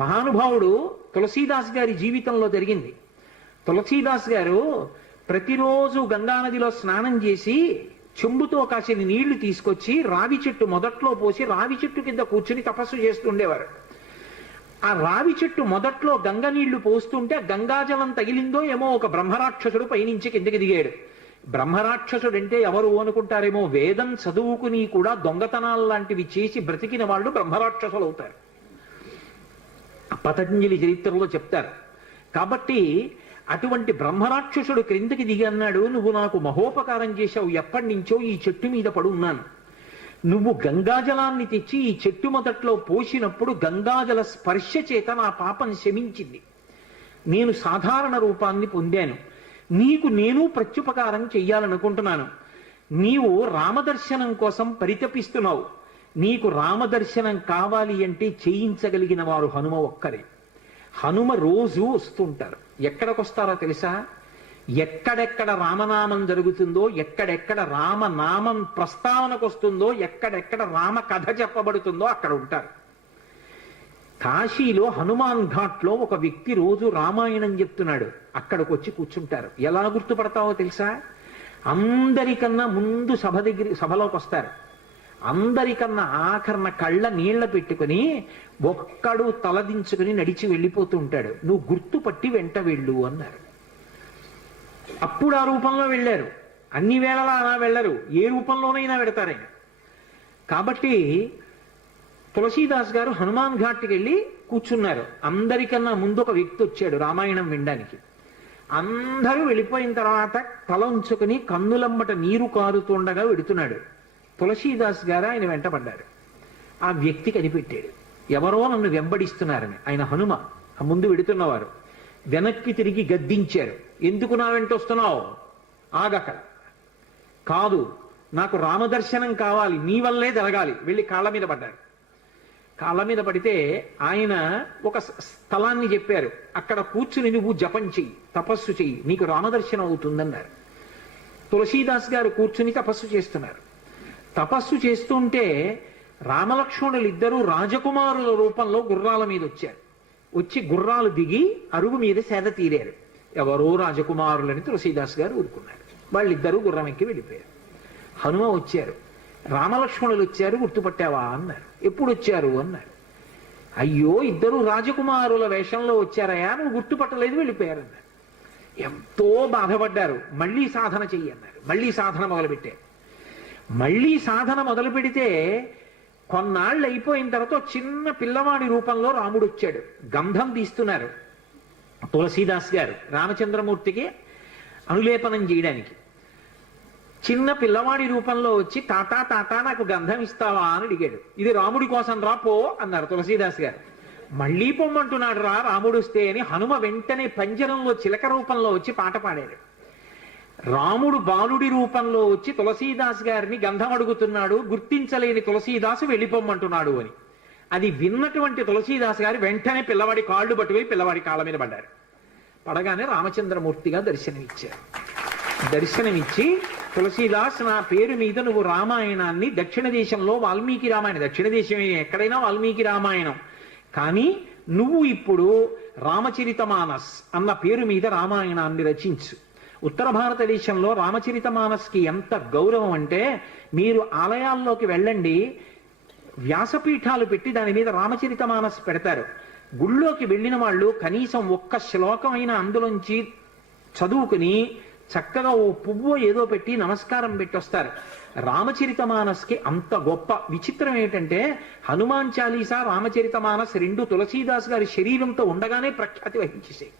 మహానుభావుడు తులసీదాస్ గారి జీవితంలో జరిగింది. తులసీదాస్ గారు ప్రతిరోజు గంగానదిలో స్నానం చేసి చెంబుతో కాసిన నీళ్లు తీసుకొచ్చి రావి చెట్టు మొదట్లో పోసి రావి చెట్టు కింద కూర్చుని తపస్సు చేస్తుండేవారు. ఆ రావి చెట్టు మొదట్లో గంగ నీళ్లు పోస్తుంటే గంగాజలం తగిలిందో ఏమో ఒక బ్రహ్మరాక్షసుడు పైనుంచి కిందకి దిగాడు. బ్రహ్మరాక్షసుడు అంటే ఎవరు అనుకుంటారేమో, వేదం చదువుకుని కూడా దొంగతనాలు లాంటివి చేసి బ్రతికిన వాళ్ళు బ్రహ్మరాక్షసులు అవుతారు. పతంజలి చరిత్రలో చెప్తారు. కాబట్టి అటువంటి బ్రహ్మరాక్షసుడు క్రిందకి దిగి అన్నాడు, నువ్వు నాకు మహోపకారం చేశావు, ఎప్పటి నుంచో ఈ చెట్టు మీద పడున్నాను. నువ్వు గంగాజలాన్ని తెచ్చి ఈ చెట్టు మొదట్లో పోసినప్పుడు గంగాజల స్పర్శ చేత నా పాపం శమించింది. నేను సాధారణ రూపాన్ని పొందాను. నీకు నేను ప్రత్యుపకారం చెయ్యాలనుకుంటున్నాను. నీవు రామదర్శనం కోసం పరితపిస్తున్నావు. నీకు రామదర్శనం కావాలి అంటే చేయించగలిగిన వారు హనుమ ఒక్కరే. హనుమ రోజు వస్తుంటారు. ఎక్కడికొస్తారో తెలుసా? ఎక్కడెక్కడ రామనామం జరుగుతుందో, ఎక్కడెక్కడ రామనామం ప్రస్తావనకు వస్తుందో, ఎక్కడెక్కడ రామ కథ చెప్పబడుతుందో అక్కడ ఉంటారు. కాశీలో హనుమాన్ ఘాట్లో ఒక వ్యక్తి రోజు రామాయణం చెప్తున్నాడు. అక్కడికి వచ్చి కూర్చుంటారు. ఎలా గుర్తుపడతావో తెలుసా? అందరికన్నా ముందు సభలోకి వస్తారు. అందరికన్నా ఆఖరణ కళ్ళ నీళ్ల పెట్టుకుని ఒక్కడు తలదించుకుని నడిచి వెళ్ళిపోతూ ఉంటాడు. నువ్వు గుర్తుపట్టి వెంట వెళ్ళు అన్నారు. అప్పుడు ఆ రూపంలో వెళ్ళారు. అన్ని వేళలా అలా వెళ్ళరు, ఏ రూపంలోనైనా పెడతారాయన. కాబట్టి తులసీదాస్ గారు హనుమాన్ ఘాట్కి వెళ్ళి కూర్చున్నారు. అందరికన్నా ముందు ఒక వ్యక్తి వచ్చాడు రామాయణం వినడానికి. అందరూ వెళ్ళిపోయిన తర్వాత తల ఉంచుకుని కన్నులమ్మట నీరు కారుతుండగా వెడుతున్నాడు. తులసీదాస్ గారు ఆయన వెంటపడ్డారు. ఆ వ్యక్తి కనిపెట్టాడు, ఎవరో నన్ను వెంబడిస్తున్నారని. ఆయన హనుమ, ఆ ముందు వెడుతున్నవారు. వెనక్కి తిరిగి గద్దించారు. ఎందుకు నా వెంట వస్తున్నావు? ఆగక్కడ. కాదు, నాకు రామదర్శనం కావాలి, నీ వల్లే జరగాలి. వెళ్ళి కాళ్ళ మీద పడ్డారు. కాళ్ళ మీద పడితే ఆయన ఒక స్థలాన్ని చెప్పారు. అక్కడ కూర్చుని నువ్వు జపం చెయ్యి, తపస్సు చెయ్యి, నీకు రామదర్శనం అవుతుందన్నారు. తులసీదాస్ గారు కూర్చుని తపస్సు చేస్తున్నారు. తపస్సు చేస్తుంటే రామలక్ష్మణులు ఇద్దరూ రాజకుమారుల రూపంలో గుర్రాల మీద వచ్చారు. వచ్చి గుర్రాలు దిగి అరుగు మీద సేద తీరారు. ఎవరో రాజకుమారులని తులసీదాస్ గారు ఊరుకున్నారు. వాళ్ళిద్దరూ గుర్రం ఎక్కి వెళ్ళిపోయారు. హనుమ వచ్చారు. రామలక్ష్మణులు వచ్చారు, గుర్తుపట్టావా అన్నారు. ఎప్పుడు వచ్చారు అన్నారు. అయ్యో, ఇద్దరు రాజకుమారుల వేషంలో వచ్చారయా, నువ్వు గుర్తుపట్టలేదు, వెళ్ళిపోయారు అన్నారు. ఎంతో బాధపడ్డారు. మళ్ళీ సాధన చెయ్యి అన్నారు. మళ్ళీ సాధన మొదలుపెట్టారు. మళ్ళీ సాధన మొదలు పెడితే కొన్నాళ్ళు అయిపోయిన తర్వాత చిన్న పిల్లవాడి రూపంలో రాముడు వచ్చాడు. గంధం తీస్తున్నారు తులసీదాస్ గారు రామచంద్రమూర్తికి అనులేపనం చేయడానికి. చిన్న పిల్లవాడి రూపంలో వచ్చి తాతా తాతా నాకు గంధం ఇస్తావా అని అడిగాడు. ఇది రాముడి కోసం రా, పో అన్నారు తులసీదాస్ గారు. మళ్ళీ పొమ్మంటున్నాడు రా రాముడు వస్తే అని హనుమ వెంటనే పంజరంలో చిలక రూపంలో వచ్చి పాట పాడాడు. రాముడు బాలుడి రూపంలో వచ్చి తులసీదాస్ గారిని గంధం అడుగుతున్నాడు. గుర్తించలేని తులసీదాసు వెళ్ళిపోమ్మంటున్నాడు అని. అది విన్నటువంటి తులసీదాస్ గారు వెంటనే పిల్లవాడి కాళ్ళు పట్టుకుని పిల్లవాడి కాళ్ళ మీద పడ్డారు. పడగానే రామచంద్రమూర్తిగా దర్శనమిచ్చారు. దర్శనమిచ్చి, తులసీదాస్, నా పేరు మీద నువ్వు రామాయణాన్ని, దక్షిణ దేశంలో వాల్మీకి రామాయణం, దక్షిణ దేశం ఎక్కడైనా వాల్మీకి రామాయణం, కానీ నువ్వు ఇప్పుడు రామచరితమానస్ అన్న పేరు మీద రామాయణాన్ని రచించు. ఉత్తర భారతదేశంలో రామచరితమానస్కి ఎంత గౌరవం అంటే, మీరు ఆలయాల్లోకి వెళ్ళండి, వ్యాసపీఠాలు పెట్టి దాని మీద రామచరితమానస్ పెడతారు. గుళ్ళోకి వెళ్ళిన వాళ్ళు కనీసం ఒక్క శ్లోకమైన అందులోంచి చదువుకుని చక్కగా ఓ పువ్వు ఏదో పెట్టి నమస్కారం పెట్టొస్తారు. రామచరితమానస్కి అంత గొప్ప. విచిత్రం ఏంటంటే హనుమాన్ చాలీసా, రామచరితమానస్ రెండు తులసీదాస్ గారి శరీరంతో ఉండగానే ప్రఖ్యాతి వహించేసాయి.